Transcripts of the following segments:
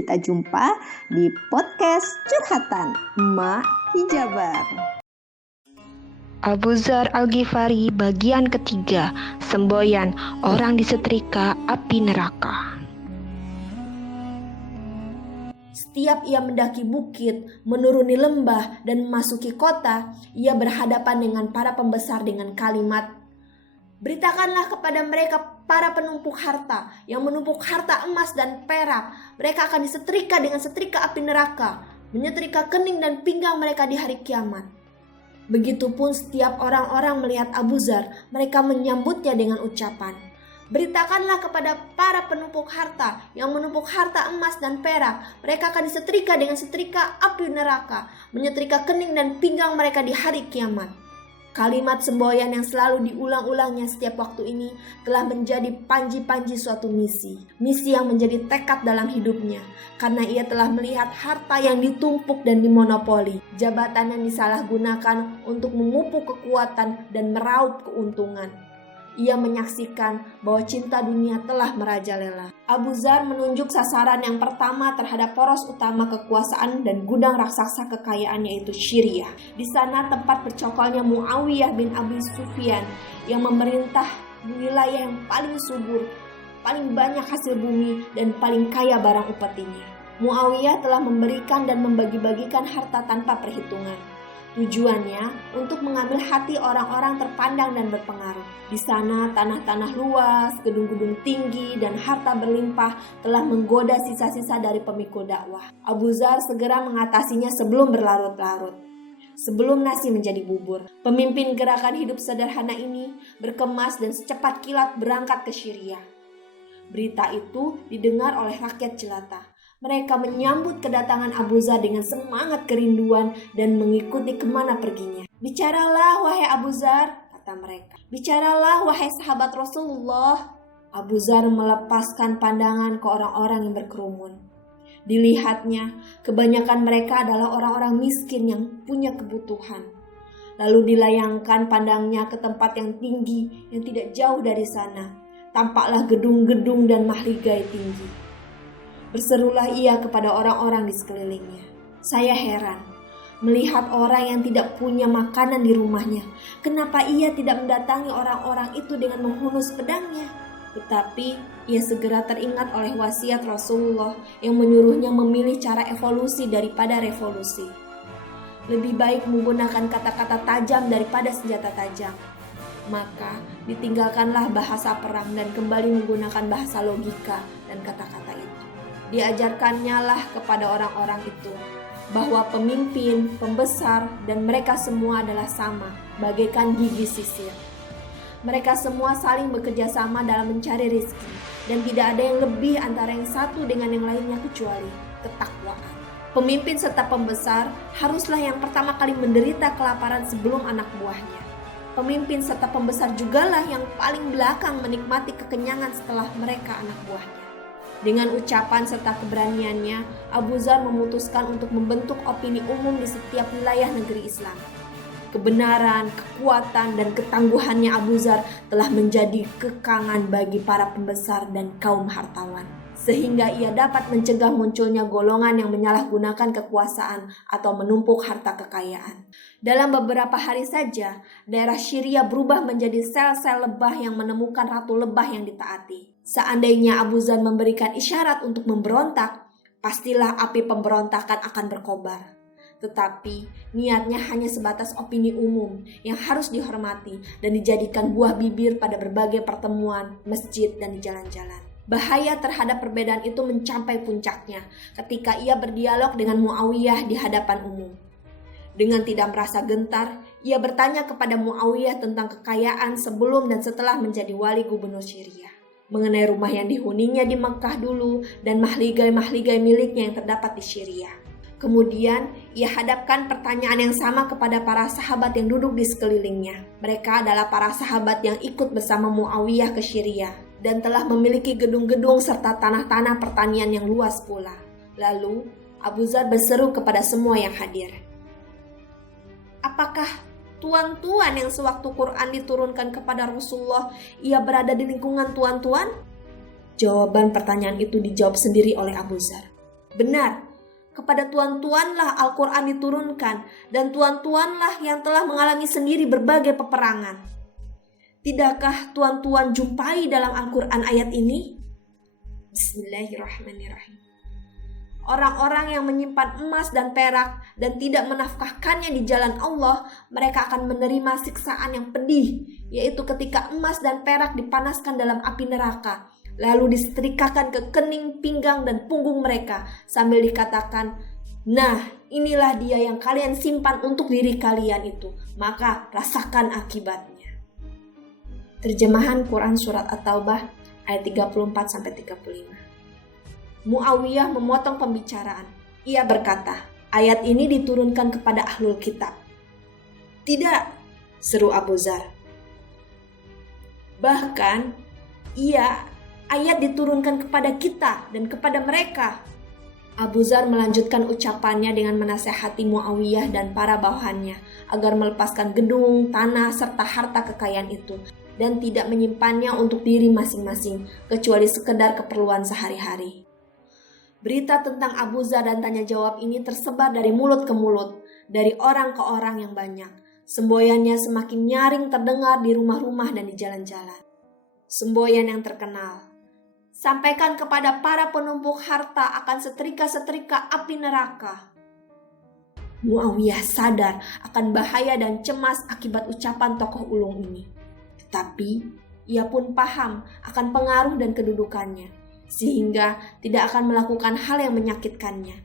Kita jumpa di podcast Curhatan Emak Hijabar. Abu Dzar Al-Ghifari bagian ketiga, semboyan orang disetrika api neraka. Setiap ia mendaki bukit, menuruni lembah, dan memasuki kota, ia berhadapan dengan para pembesar dengan kalimat, "Beritakanlah kepada mereka para penumpuk harta, yang menumpuk harta emas dan perak. Mereka akan disetrika dengan setrika api neraka, menyetrika kening dan pinggang mereka di hari kiamat." Begitupun setiap orang-orang melihat Abu Dzar, mereka menyambutnya dengan ucapan, "Beritakanlah kepada para penumpuk harta, yang menumpuk harta emas dan perak. Mereka akan disetrika dengan setrika api neraka, menyetrika kening dan pinggang mereka di hari kiamat." Kalimat semboyan yang selalu diulang-ulangnya setiap waktu ini telah menjadi panji-panji suatu misi. Misi yang menjadi tekad dalam hidupnya, karena ia telah melihat harta yang ditumpuk dan dimonopoli, jabatan yang disalahgunakan untuk memupuk kekuatan dan meraup keuntungan. Ia menyaksikan bahwa cinta dunia telah merajalela. Abu Dzar menunjuk sasaran yang pertama terhadap poros utama kekuasaan dan gudang raksasa kekayaan, yaitu Syria. Di sana tempat bercokolnya Muawiyah bin Abi Sufyan yang memerintah wilayah yang paling subur, paling banyak hasil bumi, dan paling kaya barang upetinya. Muawiyah telah memberikan dan membagi-bagikan harta tanpa perhitungan. Tujuannya untuk mengambil hati orang-orang terpandang dan berpengaruh. Di sana tanah-tanah luas, gedung-gedung tinggi, dan harta berlimpah telah menggoda sisa-sisa dari pemikul dakwah. Abu Dzar segera mengatasinya sebelum berlarut-larut, sebelum nasi menjadi bubur. Pemimpin gerakan hidup sederhana ini berkemas dan secepat kilat berangkat ke Syria. Berita itu didengar oleh rakyat jelata. Mereka menyambut kedatangan Abu Dzar dengan semangat kerinduan dan mengikuti kemana perginya. "Bicaralah wahai Abu Dzar," kata mereka. "Bicaralah wahai sahabat Rasulullah." Abu Dzar melepaskan pandangan ke orang-orang yang berkerumun. Dilihatnya, kebanyakan mereka adalah orang-orang miskin yang punya kebutuhan. Lalu dilayangkan pandangnya ke tempat yang tinggi yang tidak jauh dari sana. Tampaklah gedung-gedung dan mahligai tinggi. Berserulah ia kepada orang-orang di sekelilingnya, "Saya heran melihat orang yang tidak punya makanan di rumahnya. Kenapa ia tidak mendatangi orang-orang itu dengan menghunus pedangnya?" Tetapi ia segera teringat oleh wasiat Rasulullah yang menyuruhnya memilih cara evolusi daripada revolusi. Lebih baik menggunakan kata-kata tajam daripada senjata tajam. Maka ditinggalkanlah bahasa perang dan kembali menggunakan bahasa logika dan kata-kata itu. Diajarkannya lah kepada orang-orang itu bahwa pemimpin, pembesar, dan mereka semua adalah sama, bagaikan gigi sisir. Mereka semua saling bekerja sama dalam mencari rezeki, dan tidak ada yang lebih antara yang satu dengan yang lainnya kecuali ketakwaan. Pemimpin serta pembesar haruslah yang pertama kali menderita kelaparan sebelum anak buahnya. Pemimpin serta pembesar jugalah yang paling belakang menikmati kekenyangan setelah mereka anak buahnya. Dengan ucapan serta keberaniannya, Abu Dzar memutuskan untuk membentuk opini umum di setiap wilayah negeri Islam. Kebenaran, kekuatan, dan ketangguhannya Abu Dzar telah menjadi kekangan bagi para pembesar dan kaum hartawan, sehingga ia dapat mencegah munculnya golongan yang menyalahgunakan kekuasaan atau menumpuk harta kekayaan. Dalam beberapa hari saja, daerah Syria berubah menjadi sel-sel lebah yang menemukan ratu lebah yang ditaati. Seandainya Abu Dzar memberikan isyarat untuk memberontak, pastilah api pemberontakan akan berkobar. Tetapi niatnya hanya sebatas opini umum yang harus dihormati dan dijadikan buah bibir pada berbagai pertemuan, masjid, dan di jalan-jalan. Bahaya terhadap perbedaan itu mencapai puncaknya ketika ia berdialog dengan Muawiyah di hadapan umum. Dengan tidak merasa gentar, ia bertanya kepada Muawiyah tentang kekayaan sebelum dan setelah menjadi wali gubernur Syria, mengenai rumah yang dihuninya di Mekah dulu dan mahligai-mahligai miliknya yang terdapat di Syria. Kemudian ia hadapkan pertanyaan yang sama kepada para sahabat yang duduk di sekelilingnya. Mereka adalah para sahabat yang ikut bersama Muawiyah ke Syria dan telah memiliki gedung-gedung serta tanah-tanah pertanian yang luas pula. Lalu Abu Dzar berseru kepada semua yang hadir, "Apakah tuan-tuan yang sewaktu Quran diturunkan kepada Rasulullah, ia berada di lingkungan tuan-tuan?" Jawaban pertanyaan itu dijawab sendiri oleh Abu Dzar. Benar, kepada tuan-tuanlah Al-Quran diturunkan, dan tuan-tuanlah yang telah mengalami sendiri berbagai peperangan. Tidakkah tuan-tuan jumpai dalam Al-Quran ayat ini? Bismillahirrahmanirrahim. Orang-orang yang menyimpan emas dan perak dan tidak menafkahkannya di jalan Allah, mereka akan menerima siksaan yang pedih, yaitu ketika emas dan perak dipanaskan dalam api neraka, lalu disetrikakan ke kening, pinggang, dan punggung mereka, sambil dikatakan, "Nah, inilah dia yang kalian simpan untuk diri kalian itu, maka rasakan akibatnya." Terjemahan Quran Surat At-Taubah ayat 34-35. Muawiyah memotong pembicaraan. Ia berkata, ayat ini diturunkan kepada ahlul kitab. Tidak, seru Abu Dzar. Bahkan, ayat diturunkan kepada kita dan kepada mereka. Abu Dzar melanjutkan ucapannya dengan menasehati Muawiyah dan para bawahannya agar melepaskan gedung, tanah, serta harta kekayaan itu dan tidak menyimpannya untuk diri masing-masing kecuali sekedar keperluan sehari-hari. Berita tentang Abu Dzar dan tanya jawab ini tersebar dari mulut ke mulut, dari orang ke orang yang banyak. Semboyannya semakin nyaring terdengar di rumah-rumah dan di jalan-jalan. Semboyan yang terkenal. Sampaikan kepada para penumpuk harta akan setrika-setrika api neraka. Muawiyah sadar akan bahaya dan cemas akibat ucapan tokoh ulung ini. Tetapi ia pun paham akan pengaruh dan kedudukannya, sehingga tidak akan melakukan hal yang menyakitkannya.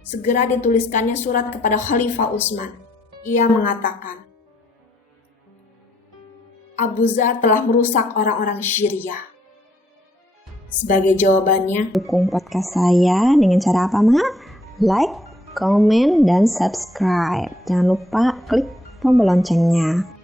Segera dituliskannya surat kepada Khalifah Utsman. Ia mengatakan, Abu Dzar telah merusak orang-orang Syria. Sebagai jawabannya, Dukung podcast saya dengan cara apa, Ma? Like, comment, dan subscribe. Jangan lupa klik tombol loncengnya.